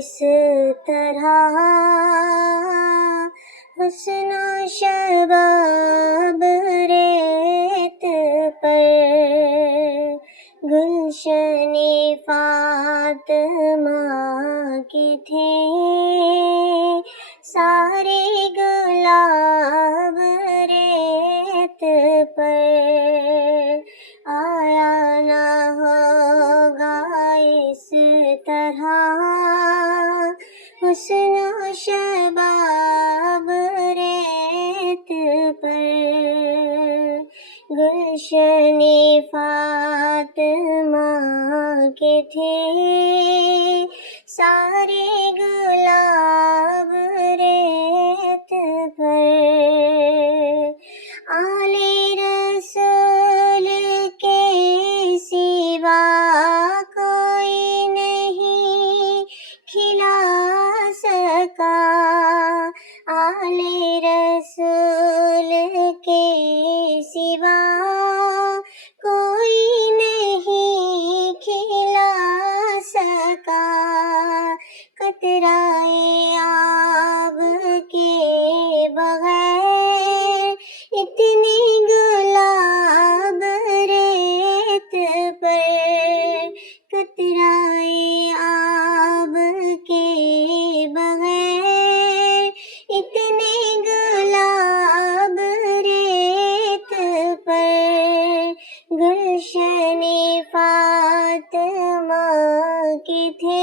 اس طرح حسن و شباب ریت پر، گلشن فاطمہ کے تھے سارے گلاب ریت پر، آیا نہ ہوگا اس طرح حسن و شباب ریت پر، گلشن فاطمہ کے تھے سارے گلاب ریت پر، آل رسول کے سوا کوئی نہیں کھلا سکا، آل رسول کے سوا کوئی نہیں کھلا سکا، قطرہ آب کے بغیر اتنی گلاب ریت پر، قطرہ آب کے بغیر اتنے گلاب ریت پر، گلشن فاطمہ کے تھے